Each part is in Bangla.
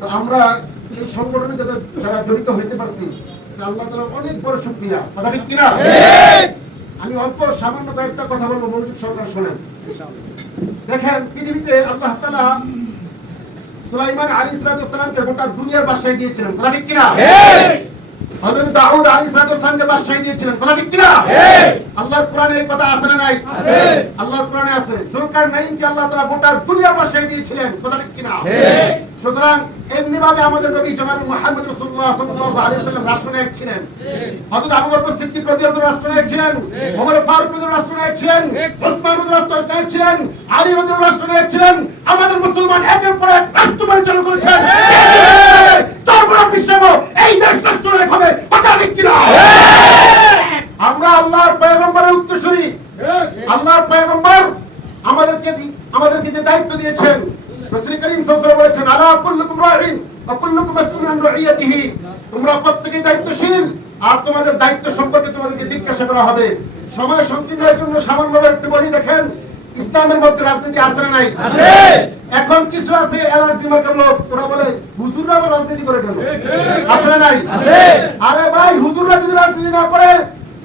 তো আমরা এই সংগঠনে যারা যারা জড়িত হইতে পারছি আল্লাহ তাআলার অনেক বড় শুকরিয়া। কথা ঠিক কিনা? আমি অল্প সামান্য কয়েকটা কথা বলব মনোযোগ সরকার শোনেন। দেখেন পৃথিবীতে আল্লাহ তাআলা সুলাইমান আলী ইসলাতামকে গোটা দুনিয়ার বাসায় দিয়েছিলেন। কথা ঠিক কিনা? হযরত দাউদ আলী ইসলাতামকে বাসায় দিয়েছিলেন। কথা ঠিক কিনা? আল্লাহর কোরআনে এই কথা আছে না নাই? আছে। আল্লাহর কোরআনে আছে জুলকার নাইনকে আল্লাহ তাআলা গোটা দুনিয়ার বাসায় দিয়েছিলেন। কথা ঠিক কিনা? সুতরাং এমনি ভাবে আমাদের নবী জনাব রাসূলুল্লাহ সাল্লাল্লাহু আলাইহি সাল্লাম রাষ্ট্রনায়ক ছিলেন। হযরত আবু বকর সিদ্দিক রাদিয়াল্লাহু রাষ্ট্রনায়ক ছিলেন। ওমর ফারুক রাষ্ট্রনায়ক ছিলেন। ওসমান রাষ্ট্রনায়ক ছিলেন। আলী রাদিয়াল্লাহু রাষ্ট্রনায়ক ছিলেন। আমাদের মুসলমান একের পর এক রাষ্ট্র পরিচালনা করেছেন সর্বরা বিশ্ব এই দেশ রাষ্ট্রনায়ক হবে কথা ঠিক কিনা আমরা আল্লাহর পয়গম্বরের উত্তরসূরি আল্লাহর পয়গম্বর আমাদেরকে দি- আমাদেরকে যে দায়িত্ব দিয়েছেন রাসূল করিম ওয়াসাল্লাম বলেছেন আলা কুল্লুকুম রাঈন ওয়া কুল্লুকুম মাসউলুন আন রাইয়াতিহি। তোমরা প্রত্যেকেই দায়িত্বশীল আর তোমাদের দায়িত্ব সম্পর্কে তোমাদেরকে জিজ্ঞাসা করা হবে। সময় সংকীর্ণের জন্য সামান্যভাবে একটু বলি দেখেন ইসলামের মধ্যে রাজনীতি আছে না নাই? আছে! এখন কিছু আছে অ্যালার্জি মার্কা লোক ওরা বলে হুজুররা আবার রাজনীতি করে কেন? আছে না নাই? আছে! আরে ভাই হুজুররা যদি রাজনীতি না করে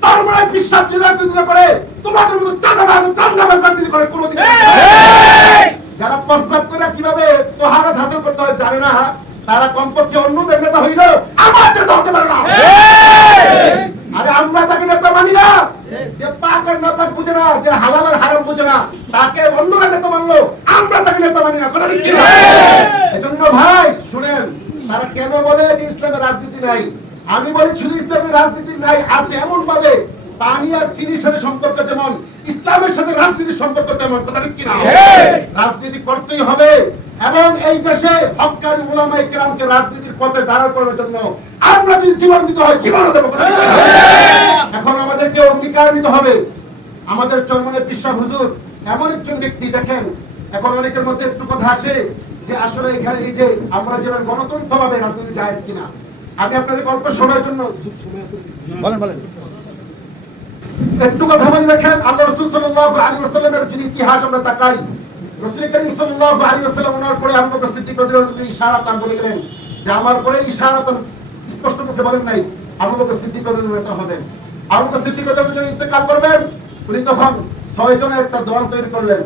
তার মানে বিশ্বাস যদি রাজনীতি না করে তোমাদের মতো চাঁদাবাজ চাঁদাবাজ রাজনীতি করে কোনোদিন যারা প্রস্তাব করে কীভাবে হয় জানে না তারা কমপক্ষে অন্যদের নেতা হইল আমার নেতা হতে পারে না। আরে আমরা তাকে নেতা মানি না। যে পাক আর না পাক বুঝে না যে হালাল আর হারাম বুঝে না তাকে অন্যরা নেতা মানলো আমরা তাকে নেতা মানি না। কথা ঠিক কি এজন্য ভাই শুনেন তারা কেন বলে যে ইসলামের রাজনীতি নাই? আমি বলি শুধু ইসলামের রাজনীতি নাই আছে এমন ভাবে পানি আর চিনির সাথে সম্পর্ক যেমন ইসলামের সাথে রাজনীতির সম্পর্ক তেমন কথা ঠিক কিনা? রাজনীতি করতেই হবে। এবং এই দেশে হকারি উলামায়ে কেরামকে রাজনীতির পথে দাঁড় করার জন্য আমরা যদি জীবন দিতে হয় জীবন দেবো? এখন আমাদেরকে অঙ্গীকার নিতে হবে। আমাদের চরমনে পিসাব হুজুর এমন একজন ব্যক্তি দেখেন এখন অনেকের মধ্যে একটু কথা আসে যে আসলে এখানে এই যে আমরা যেভাবে গণতন্ত্র ভাবে রাজনীতি যায় কিনা। আমি আপনাদের অল্প সময়ের জন্য বলেন বলেন। একটু কথা বলে দেখেন আল্লাহ রসুল সাল্লাল্লাহু আলাইহি ওয়াসাল্লামের যদি ইতিহাস আমরা তাকাই রসুল করিম সাল্লাল্লাহু আলাইহি ওয়াসাল্লাম ওনার পরে আবু বকর সিদ্দিক রাদিয়াল্লাহু আনহু ইশারাতান বলে গেলেন যে আমার পরে ইশারাতান স্পষ্ট মুখে বলেন নাই, আবু বকর সিদ্দিক রাদিয়াল্লাহু হবেন। আবু বকর সিদ্দিক রাদিয়াল্লাহু ইন্তেকাল করবেন, উনি তখন ছয় জনের একটা দল তৈরি করলেন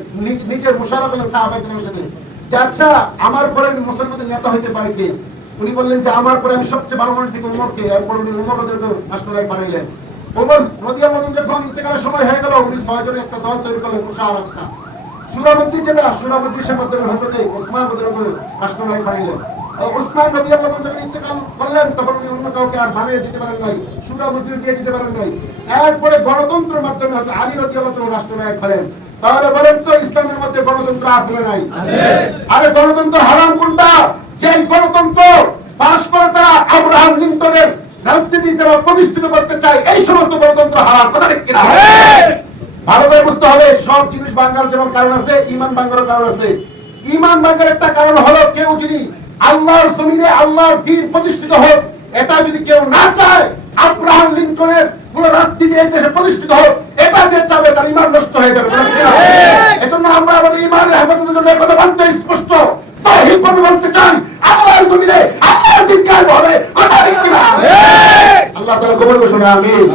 নিজের মুশারা করলেন সাহাবায়ে কেরামের সাথে। যে আচ্ছা আমার পরে মুসলমানদের নেতা হইতে পারে কে? উনি বললেন যে আমার পরে আমি সবচেয়ে ভালো মানুষ দিকে উমরকে। এরপর উনি উমর রাষ্ট্রনায়ক বানাইলেন ওমর রাদিয়াল্লাহু যখন ইন্তেকালের সময় হয়ে গেল, উনি ছয় জনের একটা দল তৈরি করলেন মুশাওয়ারাতটা যেটা সে মাধ্যমে হজরতে ওসমান রাষ্ট্রনায়ক ওসমান যখন ইন্তেকাল করলেন তখন উনি অন্য কাউকে আর বানিয়ে যেতে পারেন নাই দিয়ে যেতে পারেন নাই। এরপরে গণতন্ত্রের মাধ্যমে হযরত আলী রাষ্ট্রনায়ক হলেন। তাহলে বলেন তো ইসলামের মধ্যে গণতন্ত্র আছে নাই? আরে গণতন্ত্র হারাম কোনটা? যে গণতন্ত্র পাশ করে তারা আব্রাহাম লিঙ্কনের রাজনীতি যারা প্রতিষ্ঠিত করতে চায় এই সমস্ত গণতন্ত্র হারাম। কথা ঠিক কিনা? ভালো করে বুঝতে হবে সব জিনিস ভাঙ্গার যেমন কারণ আছে ইমান ভাঙ্গার কারণ আছে ইমান ভাঙ্গার একটা কারণ হলো কেউ যদি আল্লাহর জমিনে আল্লাহর দিন প্রতিষ্ঠিত হোক এটা যদি কেউ না চায় আব্রাহাম লিঙ্কনের কোন রাজনীতি এই দেশে প্রতিষ্ঠিত হোক এটা যে চাবে তার ইমান নষ্ট হয়ে যাবে? এজন্য আমরা আমাদের ইমানের হেফাজতের জন্য কথা বলতে স্পষ্ট তাহিদ ভাবে বলতে চাই আল্লাহর জমিনে আল্লাহর দিন কায়েম হবে কথা ঠিক? আল্লাহ তাআলা কবুল করুন আমিন